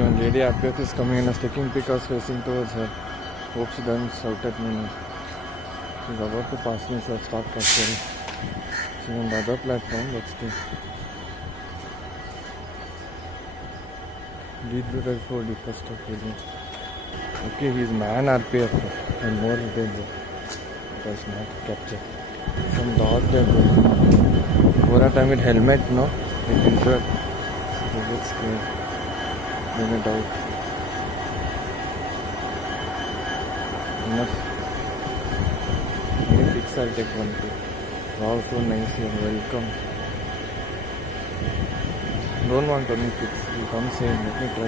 Even lady RPF is coming and is taking pic or facing towards her. Hope she doesn't shout at me now. She's about to pass me, so I've stopped capturing. She's on the other platform, but still. Lead the 4D first of all. Okay, he's man RPF and more danger. Does not capture. Some dog there going. Over time with helmet, no? With injured. They get scared. They get out. Enough. Many pics I'll take one too. Wow, so nice here. Welcome. Don't want any pics. You come say, let me try.